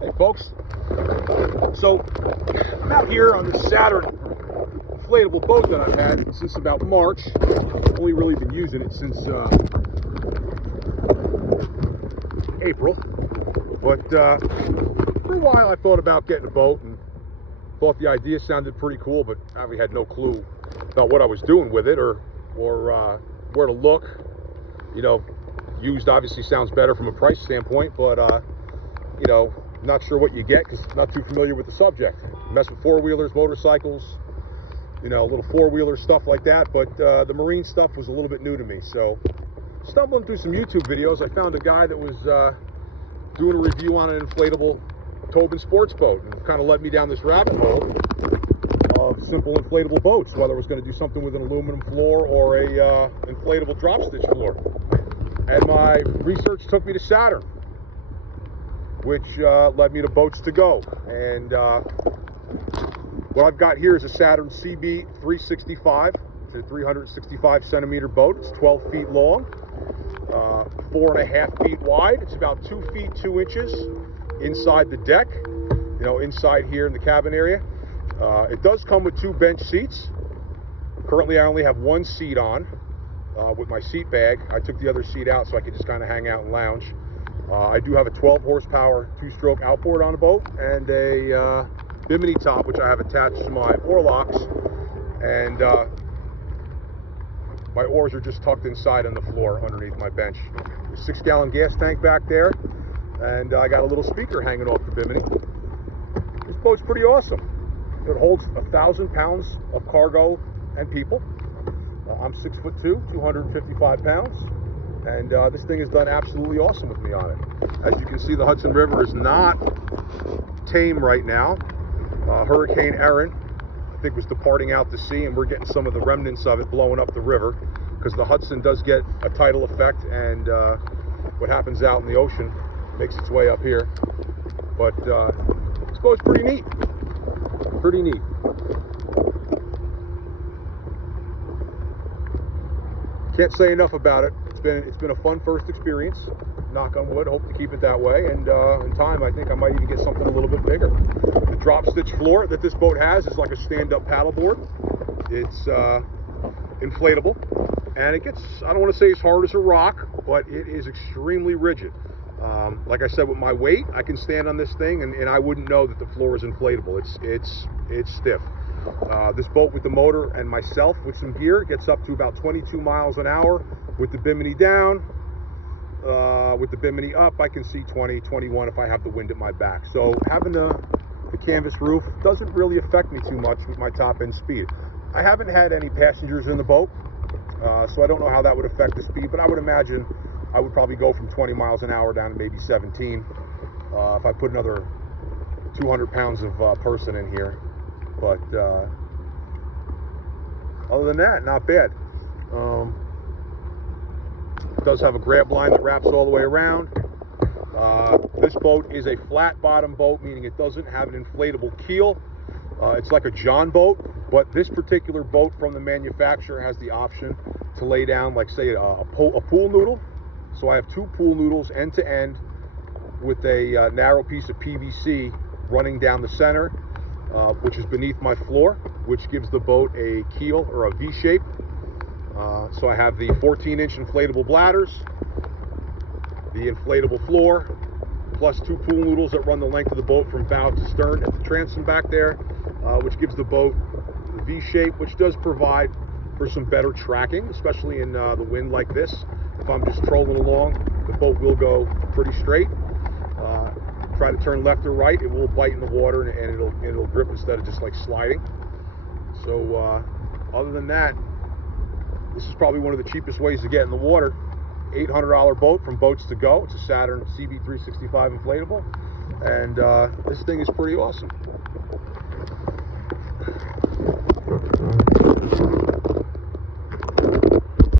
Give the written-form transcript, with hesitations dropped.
Hey folks, so I'm out here on the Saturn inflatable boat that I've had since about March. Only really been using it since April, but for a while I thought about getting a boat and thought the idea sounded pretty cool, but I really had no clue about what I was doing with it or where to look. You know, used obviously sounds better from a price standpoint, but you know, not sure what you get because not too familiar with the subject. Mess with four-wheelers, motorcycles, you know, little four-wheeler stuff like that, but the marine stuff was a little bit new to me. So stumbling through some YouTube videos, I found a guy that was doing a review on an inflatable Tobin sports boat, and kind of led me down this rabbit hole of simple inflatable boats, whether it was going to do something with an aluminum floor or a inflatable drop stitch floor. And my research took me to Saturn, which led me to Boats to Go. And what I've got here is a Saturn CB365. It's a 365 centimeter boat. It's 12 feet long, 4.5 feet wide. It's about 2 feet 2 inches inside the deck, you know, inside here in the cabin area. It does come with 2 bench seats. Currently I only have 1 seat on with my seat bag. I took the other seat out so I could just kind of hang out and lounge. I do have a 12 horsepower 2-stroke outboard on the boat and a bimini top, which I have attached to my oar locks, and my oars are just tucked inside on the floor underneath my bench. There's a 6-gallon gas tank back there, and I got a little speaker hanging off the bimini. This boat's pretty awesome. It holds 1,000 pounds of cargo and people. I'm 6'2", 255 pounds. And this thing has done absolutely awesome with me on it. As you can see, the Hudson River is not tame right now. Hurricane Erin, I think, was departing out to sea, and we're getting some of the remnants of it blowing up the river, because the Hudson does get a tidal effect, and what happens out in the ocean makes its way up here. But this boat's pretty neat. Pretty neat. Can't say enough about it. It's been a fun first experience. Knock on wood. Hope to keep it that way. And in time, I think I might even get something a little bit bigger. The drop stitch floor that this boat has is like a stand-up paddleboard. It's inflatable, and it gets, I don't want to say as hard as a rock, but it is extremely rigid. Like I said, with my weight, I can stand on this thing, and I wouldn't know that the floor is inflatable. It's stiff. This boat with the motor and myself with some gear gets up to about 22 miles an hour. With the bimini down, with the bimini up, I can see 20, 21 if I have the wind at my back. So having the canvas roof doesn't really affect me too much with my top end speed. I haven't had any passengers in the boat, so I don't know how that would affect the speed, but I would imagine I would probably go from 20 miles an hour down to maybe 17 if I put another 200 pounds of person in here. But other than that, not bad. It does have a grab line that wraps all the way around. This boat is a flat bottom boat, meaning it doesn't have an inflatable keel. It's like a John boat, but this particular boat from the manufacturer has the option to lay down, like, say, a pool noodle. So I have 2 pool noodles end to end with a narrow piece of PVC running down the center, which is beneath my floor, which gives the boat a keel or a V shape. So I have the 14-inch inflatable bladders, the inflatable floor, plus 2 pool noodles that run the length of the boat from bow to stern at the transom back there, which gives the boat the V shape, which does provide for some better tracking, especially in the wind like this. If I'm just trolling along, the boat will go pretty straight. Try to turn left or right, it will bite in the water, and it'll grip instead of just like sliding. So other than that, this is probably one of the cheapest ways to get in the water. $800 boat from Boats to Go. It's a Saturn CB365 inflatable, and this thing is pretty awesome.